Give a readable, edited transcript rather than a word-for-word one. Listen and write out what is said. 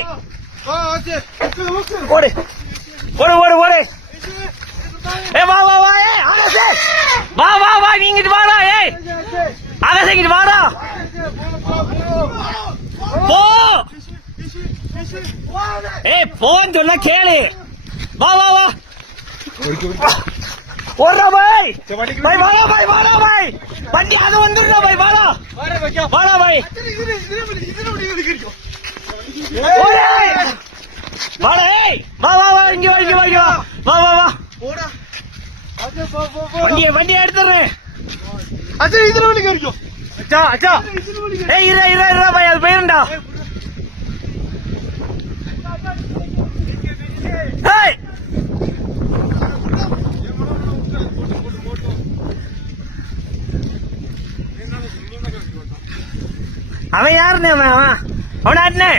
ஏய் ஓடு ஓடு ஓடு ஓடு ஏ வா வா வா ஏய் ஆகாஷ் வா வா வா நீ இங்கிட்டு வாடா ஏய் ஆகாஷ் இங்கிட்டு வாடா போ ஏய் போன்னு சொன்னா கேளு வா வா வா ஓடுறா பாய் பாய் வாடா பாய் வாடா பாய் வண்டி அது வந்துடுறா பாய் வாடா வாடா பாய் ஓடே வாடா ஏய் வா வா வா இங்க வா இங்க வா இங்க வா வா வா ஓடா வண்டி எடுத்துறேன் அச்சா இதுல வண்டி கேறிக்கோ அச்சா அச்சா ஏய் இரு இரு இரு பாய் அது போயிரண்டா ஏய் அவன் யாருன்னு அவன் அவனாட்டுனே